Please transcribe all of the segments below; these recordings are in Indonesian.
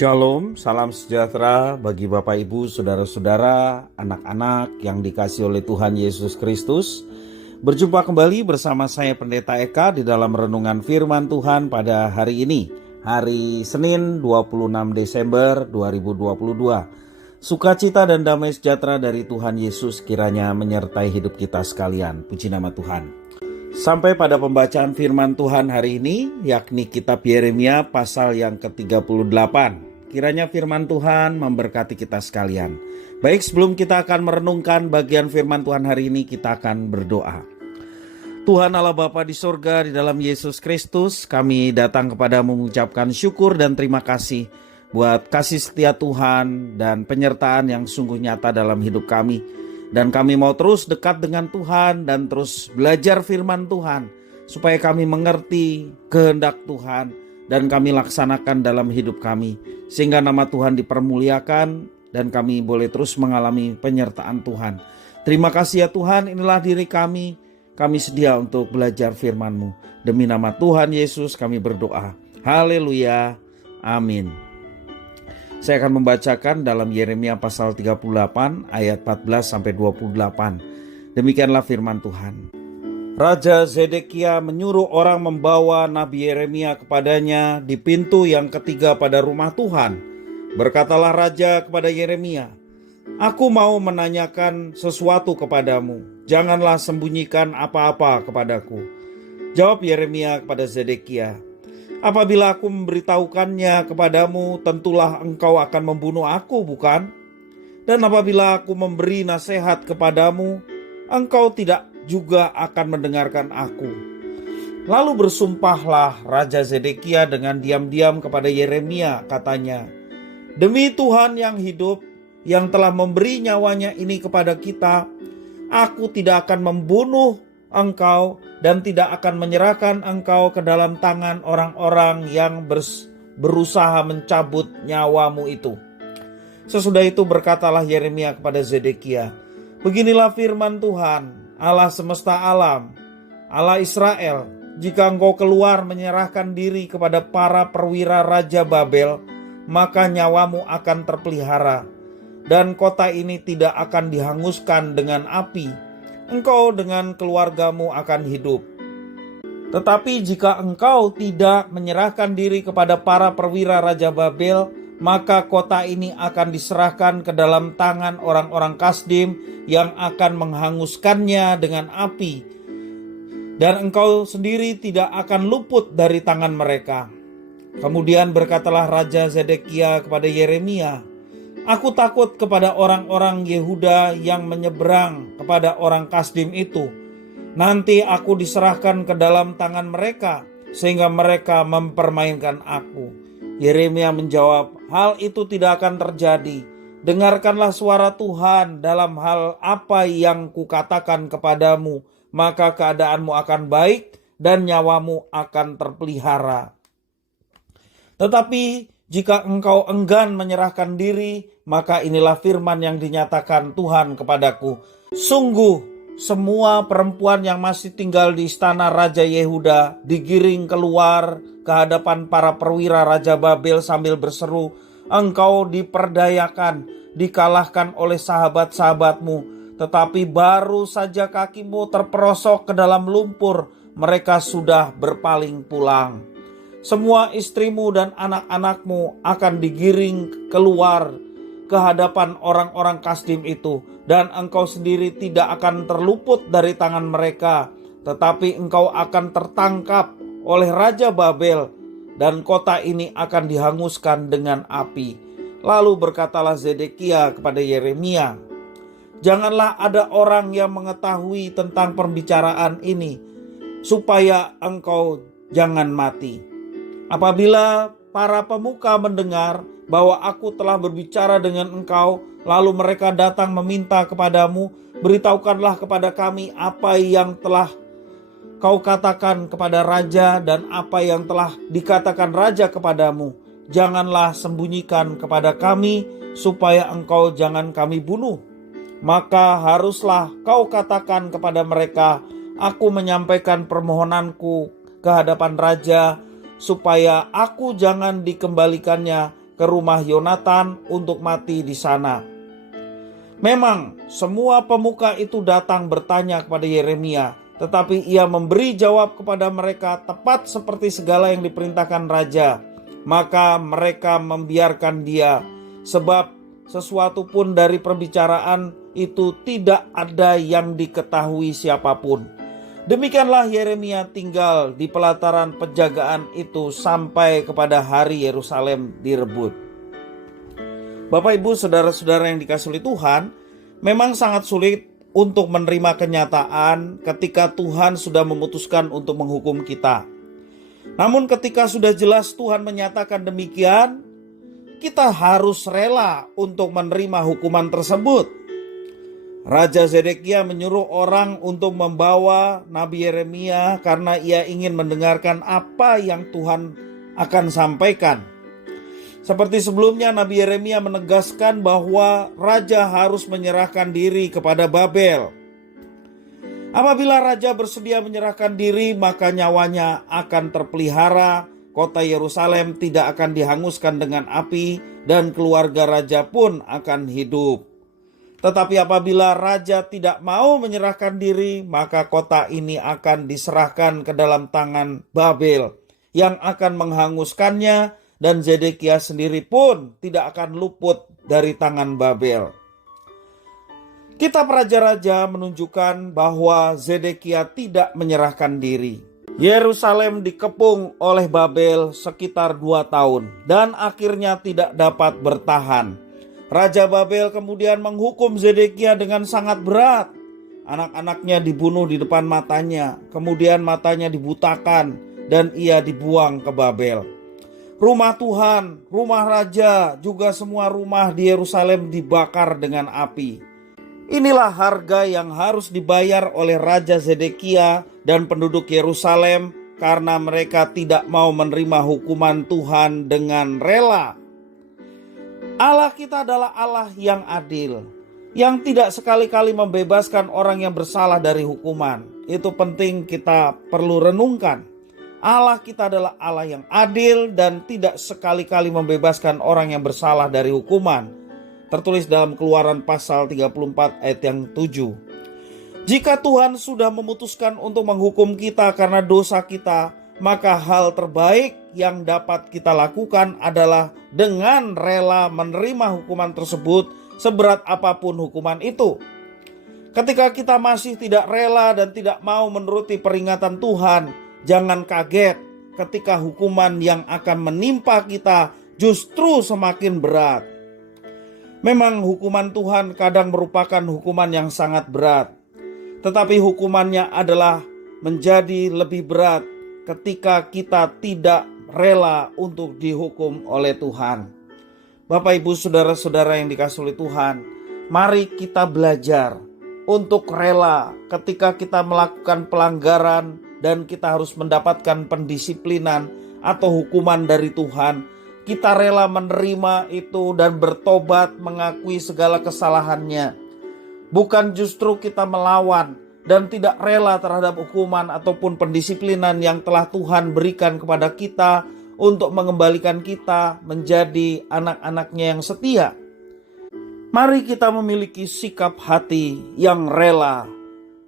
Shalom, salam sejahtera bagi Bapak Ibu, Saudara-saudara, anak-anak yang dikasihi oleh Tuhan Yesus Kristus. Berjumpa kembali bersama saya Pendeta Eka di dalam renungan firman Tuhan pada hari ini, hari Senin 26 Desember 2022. Sukacita dan damai sejahtera dari Tuhan Yesus kiranya menyertai hidup kita sekalian. Puji nama Tuhan. Sampai pada pembacaan firman Tuhan hari ini, yakni kitab Yeremia pasal yang ke-38. Kiranya firman Tuhan memberkati kita sekalian. Baik, sebelum kita akan merenungkan bagian firman Tuhan hari ini, kita akan berdoa. Tuhan Allah Bapa di sorga, di dalam Yesus Kristus, kami datang kepadamu mengucapkan syukur dan terima kasih buat kasih setia Tuhan dan penyertaan yang sungguh nyata dalam hidup kami. Dan kami mau terus dekat dengan Tuhan dan terus belajar firman Tuhan, supaya kami mengerti kehendak Tuhan dan kami laksanakan dalam hidup kami, sehingga nama Tuhan dipermuliakan dan kami boleh terus mengalami penyertaan Tuhan. Terima kasih ya Tuhan, inilah diri kami sedia untuk belajar firman-Mu. Demi nama Tuhan Yesus kami berdoa. Haleluya, amin. Saya akan membacakan dalam Yeremia pasal 38 ayat 14-28. Demikianlah firman Tuhan. Raja Zedekia menyuruh orang membawa Nabi Yeremia kepadanya di pintu yang ketiga pada rumah Tuhan. Berkatalah raja kepada Yeremia, "Aku mau menanyakan sesuatu kepadamu. Janganlah sembunyikan apa-apa kepadaku." Jawab Yeremia kepada Zedekia, "Apabila aku memberitahukannya kepadamu, tentulah engkau akan membunuh aku, bukan? Dan apabila aku memberi nasihat kepadamu, engkau tidak juga akan mendengarkan aku." Lalu bersumpahlah Raja Zedekia dengan diam-diam kepada Yeremia, katanya, "Demi Tuhan yang hidup, yang telah memberi nyawanya ini kepada kita, aku tidak akan membunuh engkau dan tidak akan menyerahkan engkau ke dalam tangan orang-orang yang berusaha mencabut nyawamu itu." Sesudah itu berkatalah Yeremia kepada Zedekia, "Beginilah firman Tuhan, Allah semesta alam, Allah Israel, jika engkau keluar menyerahkan diri kepada para perwira Raja Babel, maka nyawamu akan terpelihara, dan kota ini tidak akan dihanguskan dengan api. Engkau dengan keluargamu akan hidup. Tetapi jika engkau tidak menyerahkan diri kepada para perwira Raja Babel, maka kota ini akan diserahkan ke dalam tangan orang-orang Kasdim yang akan menghanguskannya dengan api. Dan engkau sendiri tidak akan luput dari tangan mereka." Kemudian berkatalah Raja Zedekia kepada Yeremia, "Aku takut kepada orang-orang Yehuda yang menyeberang kepada orang Kasdim itu. Nanti aku diserahkan ke dalam tangan mereka, sehingga mereka mempermainkan aku." Yeremia menjawab, "Hal itu tidak akan terjadi. Dengarkanlah suara Tuhan dalam hal apa yang kukatakan kepadamu, maka keadaanmu akan baik dan nyawamu akan terpelihara. Tetapi jika engkau enggan menyerahkan diri, maka inilah firman yang dinyatakan Tuhan kepadaku. Sungguh semua perempuan yang masih tinggal di istana Raja Yehuda digiring keluar ke hadapan para perwira Raja Babel sambil berseru, 'Engkau diperdayakan, dikalahkan oleh sahabat-sahabatmu, tetapi baru saja kakimu terperosok ke dalam lumpur, mereka sudah berpaling pulang. Semua istrimu dan anak-anakmu akan digiring keluar ke hadapan orang-orang Kasdim itu, dan engkau sendiri tidak akan terluput dari tangan mereka, tetapi engkau akan tertangkap oleh Raja Babel, dan kota ini akan dihanguskan dengan api." Lalu berkatalah Zedekia kepada Yeremia, "Janganlah ada orang yang mengetahui tentang pembicaraan ini, supaya engkau jangan mati. Apabila para pemuka mendengar bahwa aku telah berbicara dengan engkau, lalu mereka datang meminta kepadamu, beritahukanlah kepada kami apa yang telah kau katakan kepada raja dan apa yang telah dikatakan raja kepadamu. Janganlah sembunyikan kepada kami, supaya engkau jangan kami bunuh. Maka haruslah kau katakan kepada mereka, aku menyampaikan permohonanku ke hadapan raja, supaya aku jangan dikembalikannya ke rumah Yonatan untuk mati di sana. Memang semua pemuka itu datang bertanya kepada Yeremia, tetapi ia memberi jawab kepada mereka tepat seperti segala yang diperintahkan raja. Maka mereka membiarkan dia, sebab sesuatu pun dari perbicaraan itu tidak ada yang diketahui siapapun. Demikianlah Yeremia tinggal di pelataran penjagaan itu sampai kepada hari Yerusalem direbut. Bapak Ibu saudara-saudara yang dikasihi oleh Tuhan, memang sangat sulit untuk menerima kenyataan ketika Tuhan sudah memutuskan untuk menghukum kita. Namun ketika sudah jelas Tuhan menyatakan demikian, kita harus rela untuk menerima hukuman tersebut. Raja Zedekia menyuruh orang untuk membawa Nabi Yeremia karena ia ingin mendengarkan apa yang Tuhan akan sampaikan. Seperti sebelumnya, Nabi Yeremia menegaskan bahwa raja harus menyerahkan diri kepada Babel. Apabila raja bersedia menyerahkan diri, maka nyawanya akan terpelihara, kota Yerusalem tidak akan dihanguskan dengan api, dan keluarga raja pun akan hidup. Tetapi apabila raja tidak mau menyerahkan diri, maka kota ini akan diserahkan ke dalam tangan Babel, yang akan menghanguskannya, dan Zedekia sendiri pun tidak akan luput dari tangan Babel. Kitab Raja-Raja menunjukkan bahwa Zedekia tidak menyerahkan diri. Yerusalem dikepung oleh Babel sekitar 2 tahun dan akhirnya tidak dapat bertahan. Raja Babel kemudian menghukum Zedekia dengan sangat berat. Anak-anaknya dibunuh di depan matanya, kemudian matanya dibutakan dan ia dibuang ke Babel. Rumah Tuhan, rumah raja, juga semua rumah di Yerusalem dibakar dengan api. Inilah harga yang harus dibayar oleh Raja Zedekia dan penduduk Yerusalem karena mereka tidak mau menerima hukuman Tuhan dengan rela. Allah kita adalah Allah yang adil, yang tidak sekali-kali membebaskan orang yang bersalah dari hukuman. Itu penting kita perlu renungkan. Allah kita adalah Allah yang adil dan tidak sekali-kali membebaskan orang yang bersalah dari hukuman. Tertulis dalam Keluaran pasal 34 ayat yang 7. Jika Tuhan sudah memutuskan untuk menghukum kita karena dosa kita, maka hal terbaik yang dapat kita lakukan adalah dengan rela menerima hukuman tersebut seberat apapun hukuman itu. Ketika kita masih tidak rela dan tidak mau menuruti peringatan Tuhan, jangan kaget ketika hukuman yang akan menimpa kita justru semakin berat. Memang hukuman Tuhan kadang merupakan hukuman yang sangat berat, tetapi hukumannya adalah menjadi lebih berat ketika kita tidak rela untuk dihukum oleh Tuhan. Bapak Ibu saudara-saudara yang dikasihi oleh Tuhan, mari kita belajar untuk rela ketika kita melakukan pelanggaran dan kita harus mendapatkan pendisiplinan atau hukuman dari Tuhan. Kita rela menerima itu dan bertobat, mengakui segala kesalahannya. Bukan justru kita melawan dan tidak rela terhadap hukuman ataupun pendisiplinan yang telah Tuhan berikan kepada kita untuk mengembalikan kita menjadi anak-anaknya yang setia. Mari kita memiliki sikap hati yang rela,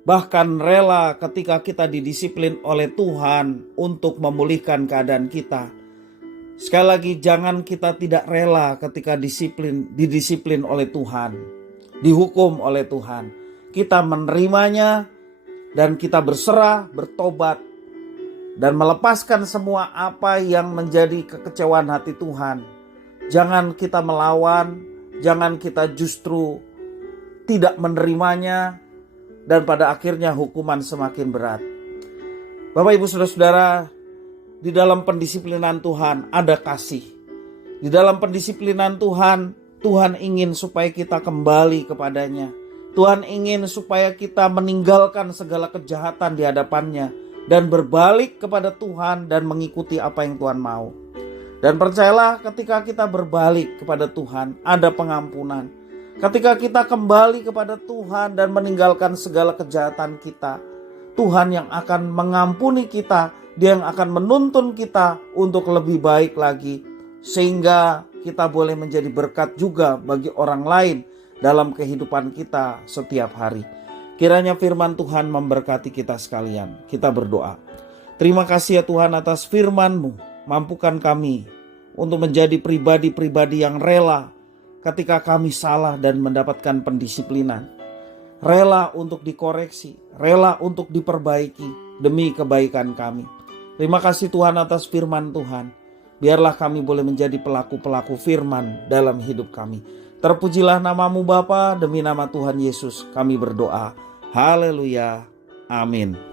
bahkan rela ketika kita didisiplin oleh Tuhan untuk memulihkan keadaan kita. Sekali lagi, jangan kita tidak rela ketika didisiplin oleh Tuhan, dihukum oleh Tuhan. Kita menerimanya dan kita berserah, bertobat, dan melepaskan semua apa yang menjadi kekecewaan hati Tuhan. Jangan kita melawan, jangan kita justru tidak menerimanya, dan pada akhirnya hukuman semakin berat. Bapak Ibu saudara-saudara, di dalam pendisiplinan Tuhan ada kasih. Di dalam pendisiplinan Tuhan, Tuhan ingin supaya kita kembali kepadanya. Tuhan ingin supaya kita meninggalkan segala kejahatan di hadapannya dan berbalik kepada Tuhan dan mengikuti apa yang Tuhan mau. Dan percayalah, ketika kita berbalik kepada Tuhan, ada pengampunan. Ketika kita kembali kepada Tuhan dan meninggalkan segala kejahatan kita, Tuhan yang akan mengampuni kita, Dia yang akan menuntun kita untuk lebih baik lagi, sehingga kita boleh menjadi berkat juga bagi orang lain dalam kehidupan kita setiap hari. Kiranya firman Tuhan memberkati kita sekalian. Kita berdoa. Terima kasih ya Tuhan atas firman-Mu. Mampukan kami untuk menjadi pribadi-pribadi yang rela ketika kami salah dan mendapatkan pendisiplinan. Rela untuk dikoreksi, rela untuk diperbaiki demi kebaikan kami. Terima kasih Tuhan atas firman Tuhan. Biarlah kami boleh menjadi pelaku-pelaku firman dalam hidup kami. Terpujilah nama-Mu Bapa, demi nama Tuhan Yesus kami berdoa. Haleluya. Amin.